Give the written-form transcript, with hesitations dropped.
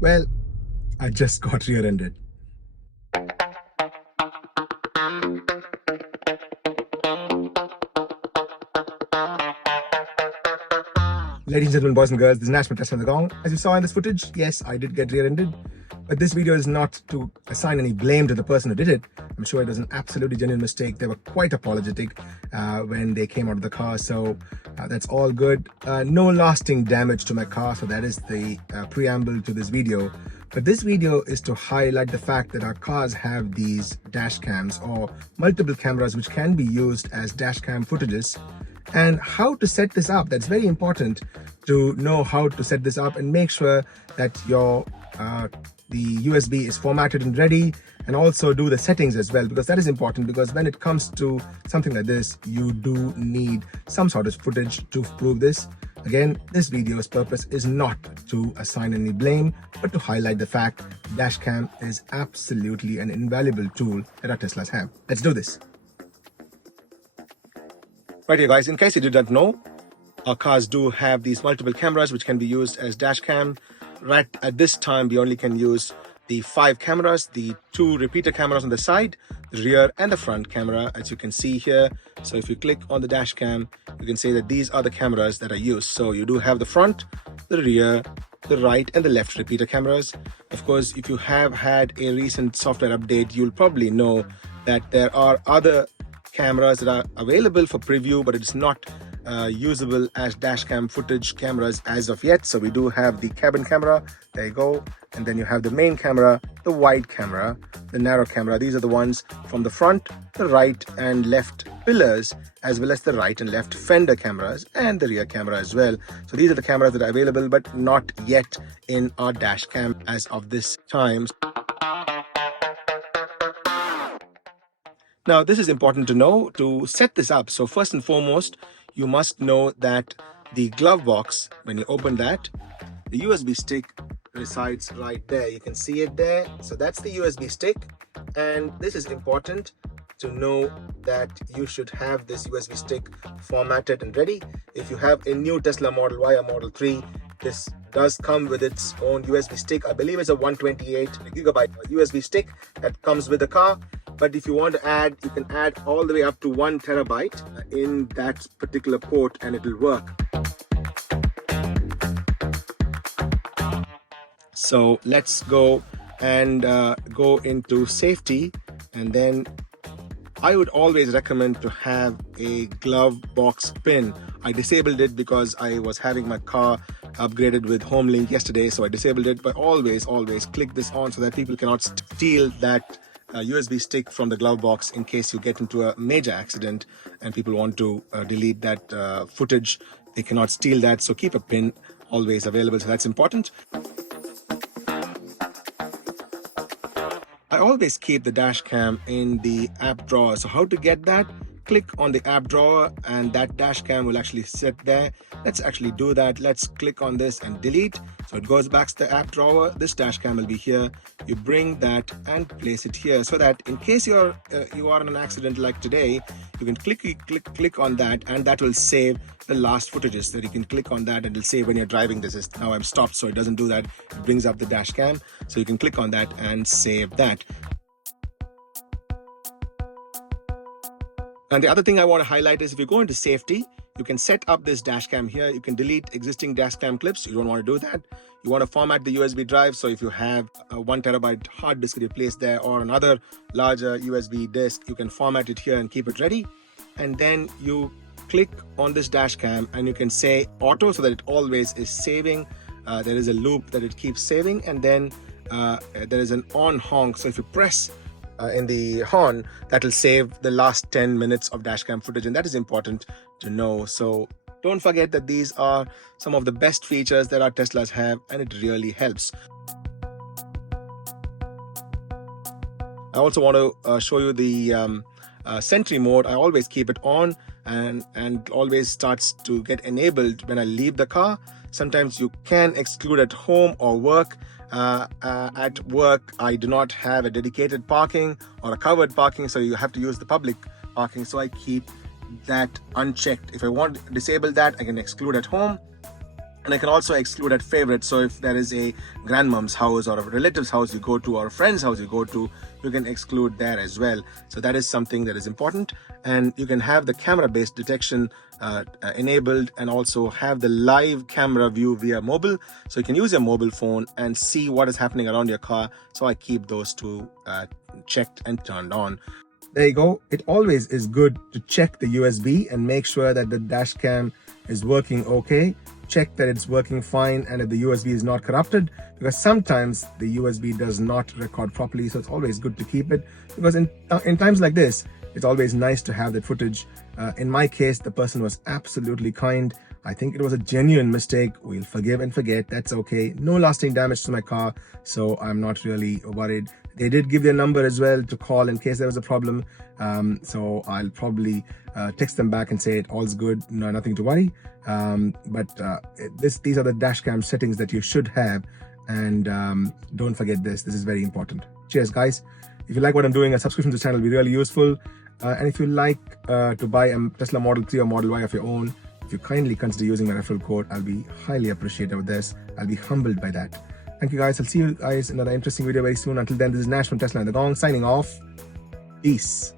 Well, I just got rear-ended. Ladies and gentlemen, boys and girls, this is National Test on the Gong. As you saw in this footage, yes, I did get rear-ended. But this video is not to assign any blame to the person who did it. I'm sure it was an absolutely genuine mistake. They were quite apologetic when they came out of the car, so that's all good. No lasting damage to my car, so that is the preamble to this video. But this video is to highlight the fact that our cars have these dash cams or multiple cameras which can be used as dash cam footages, and how to set this up. That's very important to know how to set this up and make sure that your the USB is formatted and ready, and also do the settings as well, because that is important, because when it comes to something like this, you do need some sort of footage to prove this. Again, this video's purpose is not to assign any blame, but to highlight the fact dashcam is absolutely an invaluable tool that our Teslas have. Let's do this. Right here, guys, in case you did not know, our cars do have these multiple cameras which can be used as dashcam. Right at this time, we only can use the 5 cameras, the 2 repeater cameras on the side, the rear and the front camera, as you can see here. So if you click on the dash cam, you can see that these are the cameras that are used. So you do have the front, the rear, the right and the left repeater cameras. Of course, if you have had a recent software update, you'll probably know that there are other cameras that are available for preview, but it's not usable as dashcam footage cameras as of yet. So we do have the cabin camera, there you go, and then you have the main camera, the wide camera, the narrow camera. These are the ones from the front, the right and left pillars, as well as the right and left fender cameras and the rear camera as well. So these are the cameras that are available but not yet in our dashcam as of this time. Now, this is important to know to set this up. So first and foremost, you must know that the glove box, when you open that, the USB stick resides right there. You can see it there. So that's the USB stick. And this is important to know that you should have this USB stick formatted and ready. If you have a new Tesla Model Y or Model 3, this does come with its own USB stick. I believe it's a 128 gigabyte USB stick that comes with the car. But if you want to add, you can add all the way up to 1 terabyte in that particular port and it will work. So let's go and go into safety, and then I would always recommend to have a glove box pin. I disabled it because I was having my car upgraded with HomeLink yesterday, so I disabled it. But always click this on so that people cannot steal that USB stick from the glove box in case you get into a major accident and people want to delete that footage. They cannot steal that, so keep a pin always available. So that's important. I always keep the dash cam in the app drawer. So how to get that? Click on the app drawer and that dash cam will actually sit there. Let's actually do that. Let's click on this and delete. So it goes back to the app drawer. This dash cam will be here. You bring that and place it here so that in case you are in an accident like today, you can click on that and that will save the last footages. That you can click on that and it'll save when you're driving. This is now I'm stopped, so it doesn't do that. It brings up the dash cam, so you can click on that and save that. And the other thing I want to highlight is if you go into safety, you can set up this dash cam here. You can delete existing dash cam clips. You don't want to do that. You want to format the USB drive. So if you have a 1 terabyte hard disk that you place there or another larger USB disk, you can format it here and keep it ready. And then you click on this dash cam and you can say auto so that it always is saving. There is a loop that it keeps saving, and then there is an on honk. So if you press in the horn, that will save the last 10 minutes of dashcam footage, and that is important to know. So don't forget that these are some of the best features that our Teslas have, and it really helps. I also want to show you the Sentry mode. I always keep it on and always starts to get enabled when I leave the car. Sometimes you can exclude at home or work. At work, I do not have a dedicated parking or a covered parking, so you have to use the public parking. So I keep that unchecked. If I want to disable that, I can exclude at home. And I can also exclude at favorite. So if there is a grandmom's house or a relative's house you go to or a friend's house you go to, you can exclude there as well. So that is something that is important. And you can have the camera based detection enabled, and also have the live camera view via mobile. So you can use your mobile phone and see what is happening around your car. So I keep those two checked and turned on. There you go. It always is good to check the USB and make sure that the dash cam is working okay. Check that it's working fine and if the USB is not corrupted, because sometimes the USB does not record properly. So it's always good to keep it, because in times like this, it's always nice to have that footage. In my case, the person was absolutely kind. I think it was a genuine mistake. We'll forgive and forget. That's okay. No lasting damage to my car, so I'm not really worried. They did give their number as well to call in case there was a problem. So I'll probably text them back and say all's good, no, nothing to worry. These are the dash cam settings that you should have, and don't forget this. This is very important. Cheers, guys. If you like what I'm doing, a subscription to the channel will be really useful. And if you like to buy a Tesla Model 3 or Model Y of your own, if you kindly consider using my referral code, I'll be highly appreciative of this. I'll be humbled by that. Thank you, guys. I'll see you guys in another interesting video very soon. Until then, this is Nash from Tesla and the Gong signing off. Peace.